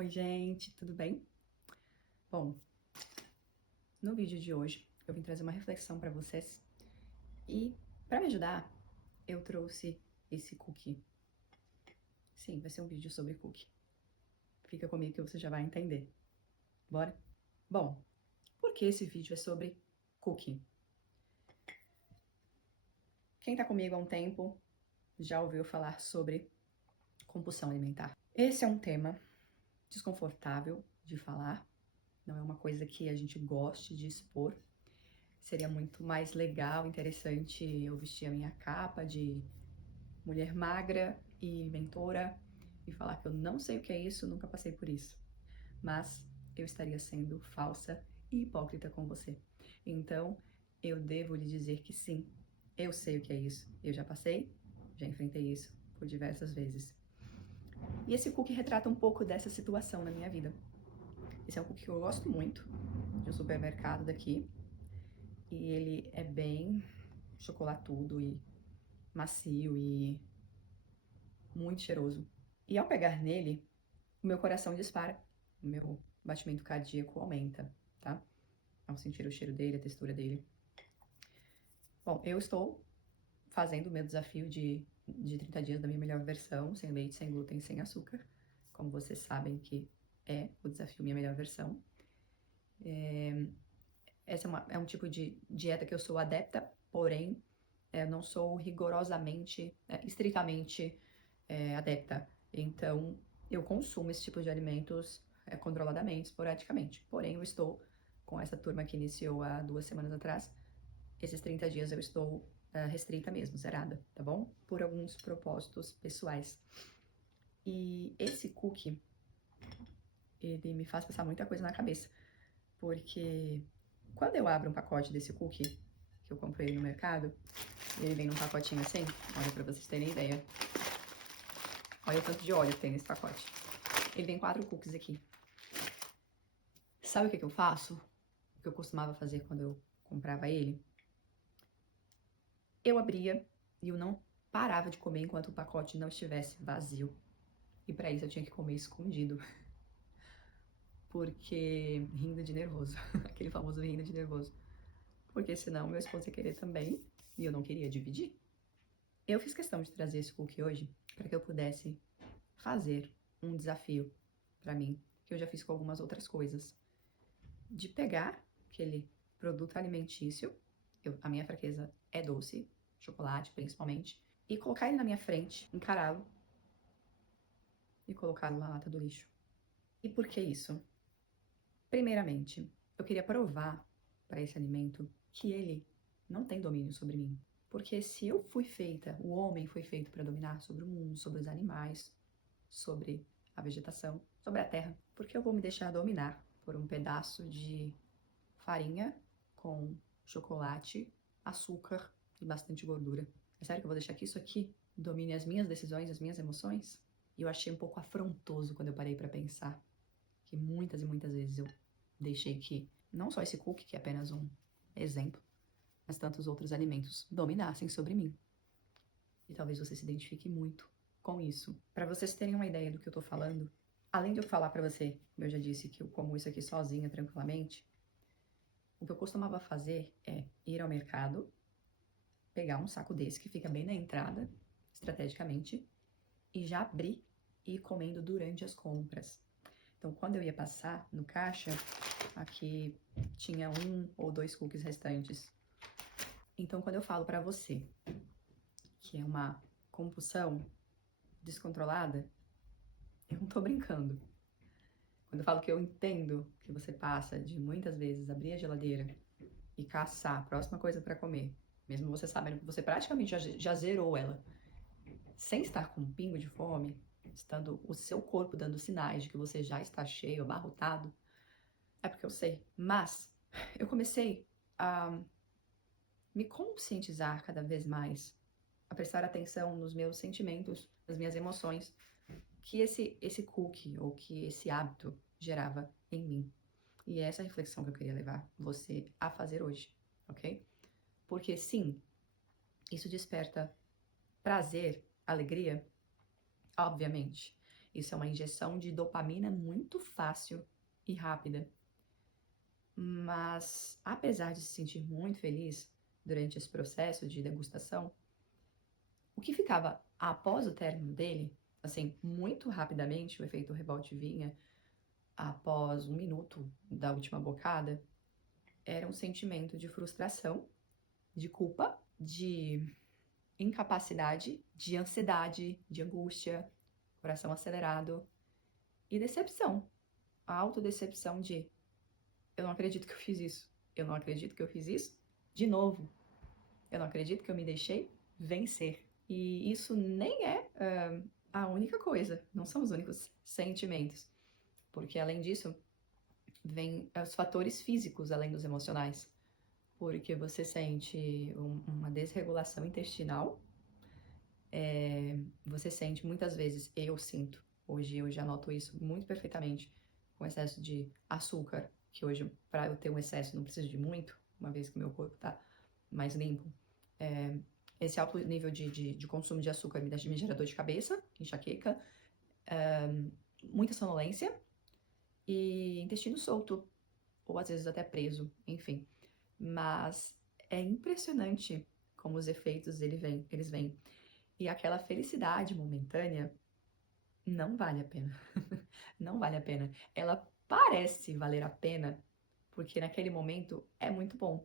Oi, gente, tudo bem? Bom, no vídeo de hoje eu vim trazer uma reflexão para vocês e, para me ajudar, eu trouxe esse cookie. Sim, vai ser um vídeo sobre cookie. Fica comigo que você já vai entender. Bora? Bom, por que esse vídeo é sobre cookie? Quem tá comigo há um tempo já ouviu falar sobre compulsão alimentar. Esse é um tema desconfortável de falar, não é uma coisa que a gente goste de expor. Seria muito mais legal, interessante eu vestir a minha capa de mulher magra e inventora e falar que eu não sei o que é isso, nunca passei por isso. Mas eu estaria sendo falsa e hipócrita com você. Então, eu devo lhe dizer que sim, eu sei o que é isso. Eu já passei, já enfrentei isso por diversas vezes. E esse cookie retrata um pouco dessa situação na minha vida. Esse é um cookie que eu gosto muito, de um supermercado daqui. E ele é bem chocolatudo e macio e muito cheiroso. E ao pegar nele, o meu coração dispara, o meu batimento cardíaco aumenta, tá? Ao sentir o cheiro dele, a textura dele. Bom, eu estou fazendo o meu desafio de 30 dias da minha melhor versão, sem leite, sem glúten, sem açúcar. Como vocês sabem que é o desafio Minha Melhor Versão. Essa é um tipo de dieta que eu sou adepta, porém, não sou rigorosamente, estritamente adepta. Então, eu consumo esse tipo de alimentos controladamente, esporadicamente. Porém, eu estou com essa turma que iniciou há 2 semanas atrás. Esses 30 dias eu estou restrita mesmo, zerada, tá bom? Por alguns propósitos pessoais. E esse cookie, ele me faz passar muita coisa na cabeça. Porque quando eu abro um pacote desse cookie, que eu comprei no mercado, e ele vem num pacotinho assim, olha pra vocês terem ideia. Olha o tanto de óleo que tem nesse pacote. Ele vem 4 cookies aqui. Sabe o que eu faço? O que eu costumava fazer quando eu comprava ele? Eu abria e eu não parava de comer enquanto o pacote não estivesse vazio. E pra isso eu tinha que comer escondido. Porque rindo de nervoso. Aquele famoso rindo de nervoso. Porque senão meu esposo ia querer também e eu não queria dividir. Eu fiz questão de trazer esse cookie hoje para que eu pudesse fazer um desafio para mim, que eu já fiz com algumas outras coisas. De pegar aquele produto alimentício, a minha fraqueza é doce, chocolate principalmente, e colocar ele na minha frente, encará-lo e colocá-lo na lata do lixo. E por que isso? Primeiramente, eu queria provar para esse alimento que ele não tem domínio sobre mim. Porque se eu fui feita, o homem foi feito para dominar sobre o mundo, sobre os animais, sobre a vegetação, sobre a terra, por que eu vou me deixar dominar por um pedaço de farinha com chocolate, açúcar e bastante gordura? É sério que eu vou deixar que isso aqui domine as minhas decisões, as minhas emoções? E eu achei um pouco afrontoso quando eu parei para pensar que muitas e muitas vezes eu deixei que não só esse cookie, que é apenas um exemplo, mas tantos outros alimentos dominassem sobre mim. E talvez você se identifique muito com isso. Para vocês terem uma ideia do que eu tô falando, além de eu falar para você, como eu já disse, que eu como isso aqui sozinha, tranquilamente, o que eu costumava fazer é ir ao mercado, pegar um saco desse que fica bem na entrada, estrategicamente, e já abrir e ir comendo durante as compras. Então, quando eu ia passar no caixa, aqui tinha 1 ou 2 cookies restantes. Então, quando eu falo para você que é uma compulsão descontrolada, eu não tô brincando. Quando eu falo que eu entendo que você passa de muitas vezes abrir a geladeira e caçar a próxima coisa para comer, mesmo você sabendo que você praticamente já zerou ela, sem estar com um pingo de fome, estando o seu corpo dando sinais de que você já está cheio, abarrotado, é porque eu sei. Mas eu comecei a me conscientizar cada vez mais, a prestar atenção nos meus sentimentos, nas minhas emoções, que esse cookie ou que esse hábito gerava em mim. E é essa reflexão que eu queria levar você a fazer hoje, ok? Porque sim, isso desperta prazer, alegria, obviamente. Isso é uma injeção de dopamina muito fácil e rápida. Mas, apesar de se sentir muito feliz durante esse processo de degustação, o que ficava após o término dele, assim, muito rapidamente, o efeito rebote vinha após 1 minuto da última bocada, era um sentimento de frustração, de culpa, de incapacidade, de ansiedade, de angústia, coração acelerado e decepção. A autodecepção de eu não acredito que eu fiz isso, eu não acredito que eu fiz isso de novo, eu não acredito que eu me deixei vencer. E isso nem é a única coisa, não são os únicos sentimentos, porque além disso, vem os fatores físicos além dos emocionais, porque você sente uma desregulação intestinal, você sente muitas vezes, eu sinto, hoje eu já noto isso muito perfeitamente, com excesso de açúcar, que hoje para eu ter um excesso não preciso de muito, uma vez que meu corpo tá mais limpo. Esse alto nível de consumo de açúcar me gera dor de cabeça, enxaqueca, muita sonolência e intestino solto, ou às vezes até preso, enfim. Mas é impressionante como os efeitos eles vêm. E aquela felicidade momentânea não vale a pena. Não vale a pena. Ela parece valer a pena, porque naquele momento é muito bom.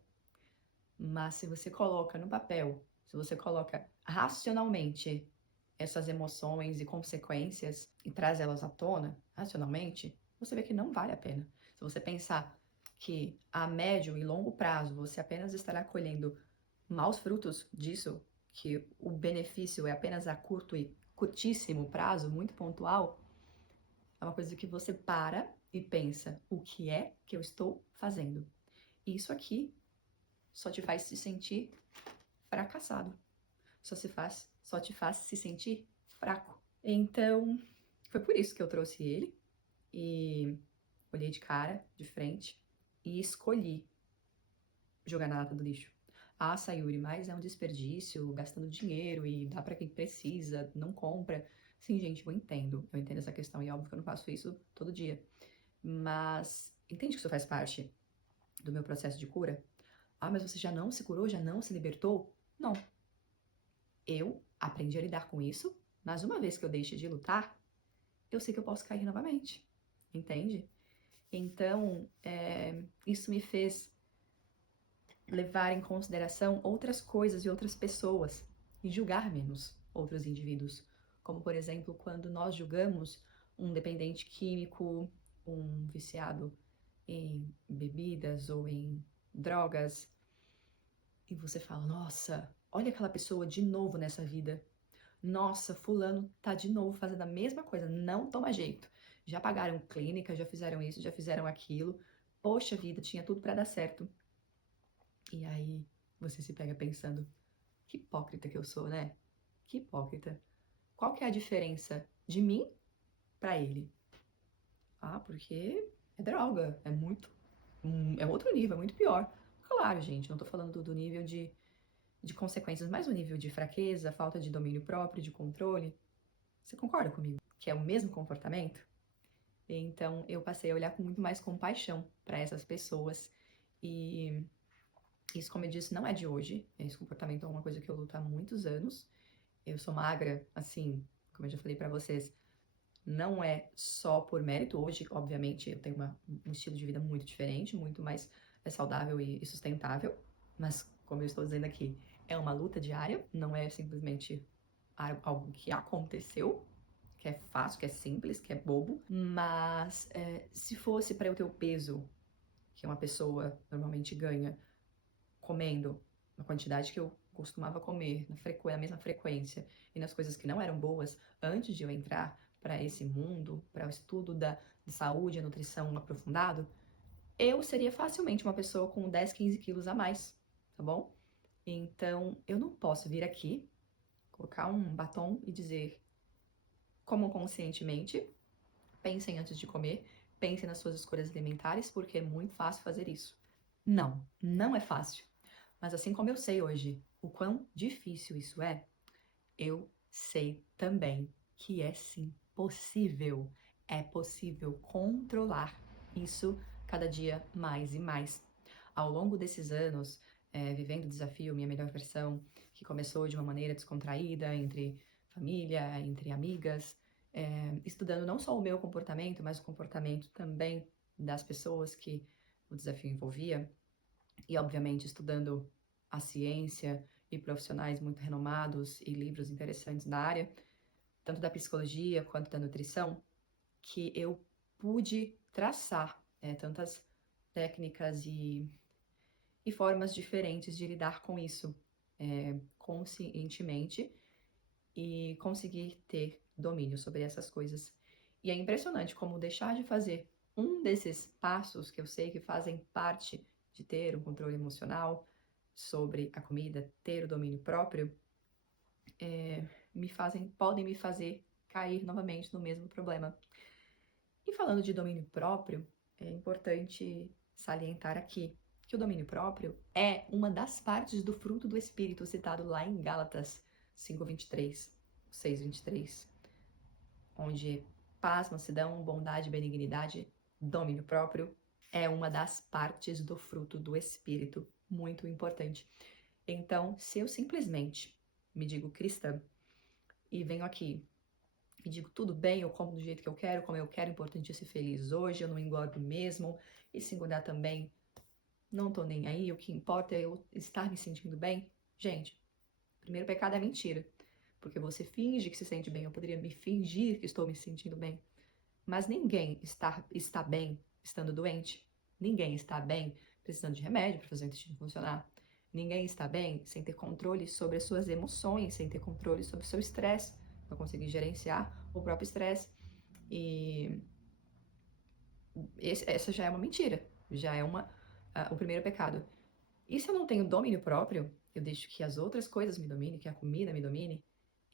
Mas se você coloca no papel, se você coloca racionalmente essas emoções e consequências e traz elas à tona, racionalmente, você vê que não vale a pena. Se você pensar que a médio e longo prazo você apenas estará colhendo maus frutos disso, que o benefício é apenas a curto e curtíssimo prazo, muito pontual, é uma coisa que você para e pensa, o que é que eu estou fazendo? Isso aqui só te faz se sentir fracassado. Só te faz se sentir fraco. Então, foi por isso que eu trouxe ele e olhei de cara, de frente e escolhi jogar na lata do lixo. Ah, Sayuri, mas é um desperdício, gastando dinheiro e dá pra quem precisa, não compra. Sim, gente, eu entendo essa questão e é óbvio que eu não faço isso todo dia. Mas entende que isso faz parte do meu processo de cura? Ah, mas você já não se curou, já não se libertou? Não. Eu aprendi a lidar com isso, mas uma vez que eu deixe de lutar, eu sei que eu posso cair novamente, entende? Então, isso me fez levar em consideração outras coisas e outras pessoas e julgar menos outros indivíduos. Como, por exemplo, quando nós julgamos um dependente químico, um viciado em bebidas ou em drogas, e você fala, nossa, olha aquela pessoa de novo nessa vida. Nossa, fulano tá de novo fazendo a mesma coisa, não toma jeito. Já pagaram clínica, já fizeram isso, já fizeram aquilo. Poxa vida, tinha tudo pra dar certo. E aí você se pega pensando, que hipócrita que eu sou, né? Que hipócrita. Qual que é a diferença de mim pra ele? Ah, porque é droga, é outro nível, é muito pior. Claro, gente, não tô falando do nível de consequências, mas o nível de fraqueza, falta de domínio próprio, de controle. Você concorda comigo? Que é o mesmo comportamento? Então eu passei a olhar com muito mais compaixão para essas pessoas e isso, como eu disse, não é de hoje. Esse comportamento é uma coisa que eu luto há muitos anos. Eu sou magra, assim, como eu já falei para vocês, não é só por mérito. Hoje, obviamente, eu tenho um estilo de vida muito diferente, muito mais saudável e sustentável. Mas, como eu estou dizendo aqui, é uma luta diária, não é simplesmente algo que aconteceu, que é fácil, que é simples, que é bobo. Mas se fosse para eu ter o peso que uma pessoa normalmente ganha comendo na quantidade que eu costumava comer, na mesma frequência e nas coisas que não eram boas antes de eu entrar para esse mundo, para o estudo da saúde e nutrição aprofundado, eu seria facilmente uma pessoa com 10, 15 quilos a mais, tá bom? Então, eu não posso vir aqui, colocar um batom e dizer, comam conscientemente, pensem antes de comer, pensem nas suas escolhas alimentares, porque é muito fácil fazer isso. Não, não é fácil. Mas assim como eu sei hoje o quão difícil isso é, eu sei também que é sim. possível. É possível controlar isso cada dia mais e mais. Ao longo desses anos, vivendo o desafio Minha Melhor Versão, que começou de uma maneira descontraída, entre família, entre amigas, estudando não só o meu comportamento, mas o comportamento também das pessoas que o desafio envolvia, e obviamente estudando a ciência e profissionais muito renomados e livros interessantes da área, tanto da psicologia quanto da nutrição, que eu pude traçar tantas técnicas e formas diferentes de lidar com isso conscientemente e conseguir ter domínio sobre essas coisas. E é impressionante como deixar de fazer um desses passos que eu sei que fazem parte de ter um controle emocional sobre a comida, ter o domínio próprio, podem me fazer cair novamente no mesmo problema. E falando de domínio próprio, é importante salientar aqui que o domínio próprio é uma das partes do fruto do Espírito citado lá em Gálatas 5:23, 6:23, onde paz, mansidão, bondade, benignidade, domínio próprio é uma das partes do fruto do Espírito, muito importante. Então, se eu simplesmente me digo cristã e venho aqui e digo tudo bem, eu como do jeito que eu quero, como eu quero, importante é ser feliz hoje, eu não engordo mesmo, e se engordar também, não tô nem aí, o que importa é eu estar me sentindo bem. Gente, o primeiro pecado é mentira, porque você finge que se sente bem, eu poderia me fingir que estou me sentindo bem, mas ninguém está bem estando doente, ninguém está bem precisando de remédio para fazer o intestino funcionar, ninguém está bem sem ter controle sobre as suas emoções, sem ter controle sobre o seu estresse, para conseguir gerenciar o próprio estresse. E essa já é uma mentira, já é o primeiro pecado. E se eu não tenho domínio próprio, eu deixo que as outras coisas me dominem, que a comida me domine,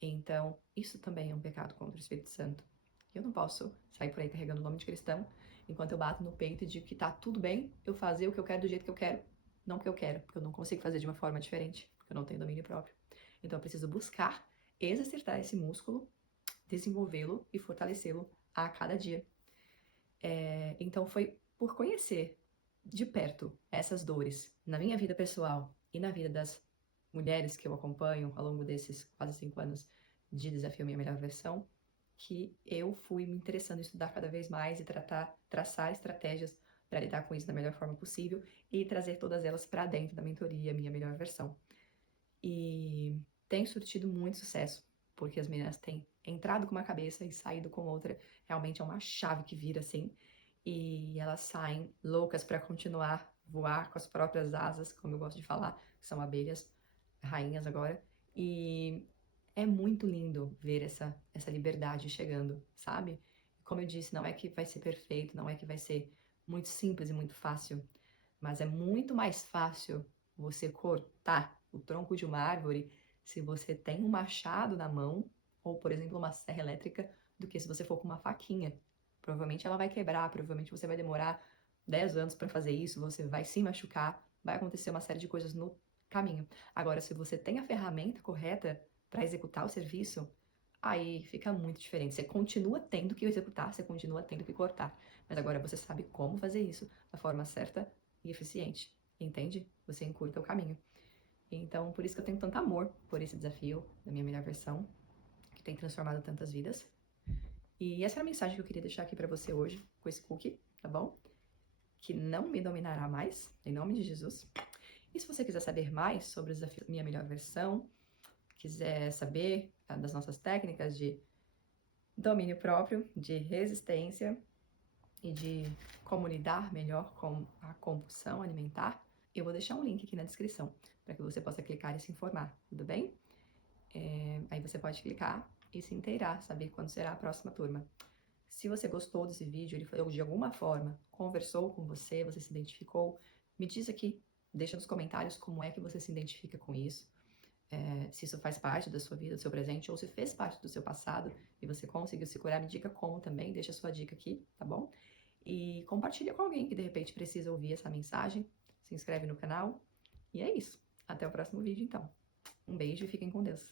então isso também é um pecado contra o Espírito Santo. Eu não posso sair por aí carregando o nome de cristão, enquanto eu bato no peito e digo que tá tudo bem eu fazer o que eu quero do jeito que eu quero, não porque eu quero, porque eu não consigo fazer de uma forma diferente, porque eu não tenho domínio próprio. Então eu preciso buscar exercitar esse músculo, desenvolvê-lo e fortalecê-lo a cada dia. Então foi por conhecer de perto essas dores na minha vida pessoal e na vida das mulheres que eu acompanho ao longo desses quase 5 anos de Desafio Minha Melhor Versão, que eu fui me interessando em estudar cada vez mais e traçar estratégias para lidar com isso da melhor forma possível e trazer todas elas para dentro da mentoria Minha Melhor Versão. E tem surtido muito sucesso, porque as meninas têm entrado com uma cabeça e saído com outra. Realmente é uma chave que vira assim, e elas saem loucas para continuar voar com as próprias asas, como eu gosto de falar, que são abelhas rainhas agora. E é muito lindo ver essa liberdade chegando, sabe? Como eu disse, não é que vai ser perfeito, não é que vai ser muito simples e muito fácil, mas é muito mais fácil você cortar o tronco de uma árvore se você tem um machado na mão, ou, por exemplo, uma serra elétrica, do que se você for com uma faquinha. Provavelmente ela vai quebrar, provavelmente você vai demorar 10 anos para fazer isso, você vai se machucar, vai acontecer uma série de coisas no caminho. Agora, se você tem a ferramenta correta para executar o serviço, aí fica muito diferente. Você continua tendo que executar, você continua tendo que cortar, mas agora você sabe como fazer isso da forma certa e eficiente, entende? Você encurta o caminho. Então, por isso que eu tenho tanto amor por esse desafio da minha melhor versão, que tem transformado tantas vidas. E essa era a mensagem que eu queria deixar aqui para você hoje, com esse cookie, tá bom? Que não me dominará mais, em nome de Jesus. E se você quiser saber mais sobre o desafio Minha Melhor Versão, quiser saber das nossas técnicas de domínio próprio, de resistência e de como lidar melhor com a compulsão alimentar, eu vou deixar um link aqui na descrição para que você possa clicar e se informar, tudo bem? Aí você pode clicar e se inteirar, saber quando será a próxima turma. Se você gostou desse vídeo, ele de alguma forma conversou com você, você se identificou, me diz aqui, deixa nos comentários como é que você se identifica com isso. Se isso faz parte da sua vida, do seu presente, ou se fez parte do seu passado e você conseguiu se curar, me diga como também, deixa a sua dica aqui, tá bom? E compartilha com alguém que de repente precisa ouvir essa mensagem, se inscreve no canal, e é isso. Até o próximo vídeo então. Um beijo e fiquem com Deus.